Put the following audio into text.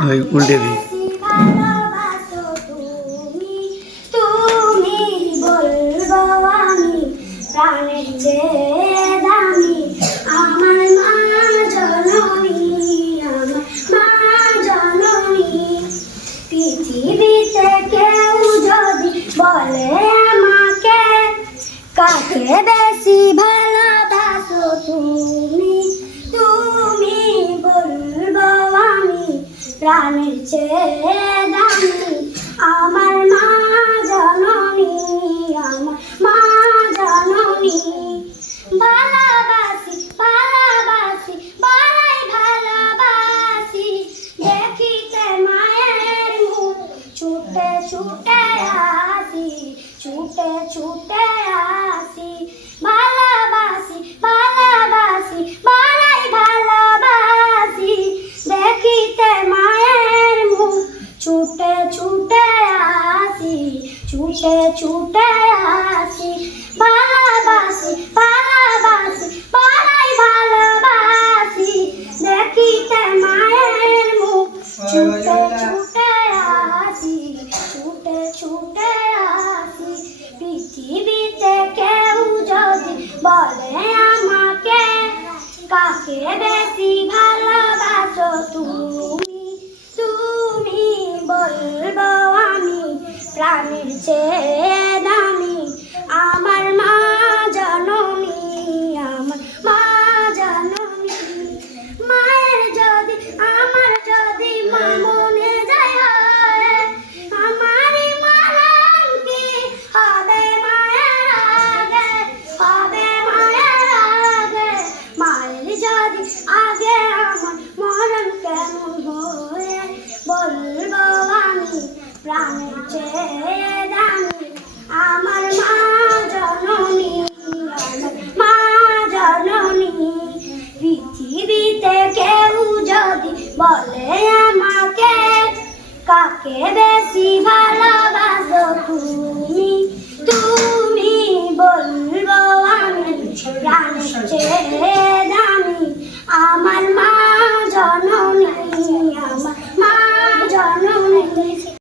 উল্টে দিই। তুমি বলবো আমি প্রাণের চেয়ে দামি আমার মা জননী, আমার মা জননী। পৃথিবীতে কেউ যদি বলে আমাকে কাকে বেশি ভালোবাসো তুমি, তুমি বলবো আমি প্রাণের চেয়ে দামি আমার মা জননী, আমার মা জননী। ভালোবাসি ভালোবাসি বড়াই ভালোবাসি দেখিতে মায়ের মুখ ছুটে ছুটে আসি, ছুটে ছুটে আসি। ভালোবাসি ভালোবাসি বড়াই ভালোবাসি দেখিতে মায়ের মুখ ছুটে ছুটে আসি, ছুটে ছুটে আসি। ভালোবাসি ভালোবাসি বড়াই ভালোবাসি দেখিতে মায়ের মুখ ছুটে ছুটে আসি, ছুটে ছুটে আসি। পৃথিবীতে কেউ যদি বলে আমাকে কাকে বেশি ভালোবাসো তুমি, তুমি বলবো আমি প্রাণের চেয়ে দামি আমার মা জননী, আমার মা জননী। মায়ের যদি আমার যদি মা মনে যায় আমারই মরণ কি হবে মায়ের আগে, হবে মায়ের আগে। মায়ের যদি আগে আমার মরণ কেমন হয়ে বলবো আমি প্রাণের চেয়ে দামি আমার মা জননী, আমার মা জননী। পৃথিবীতে কেউ যদি বলে আমাকে কাকে বেশি ভালোবাসো তুমি, তুমি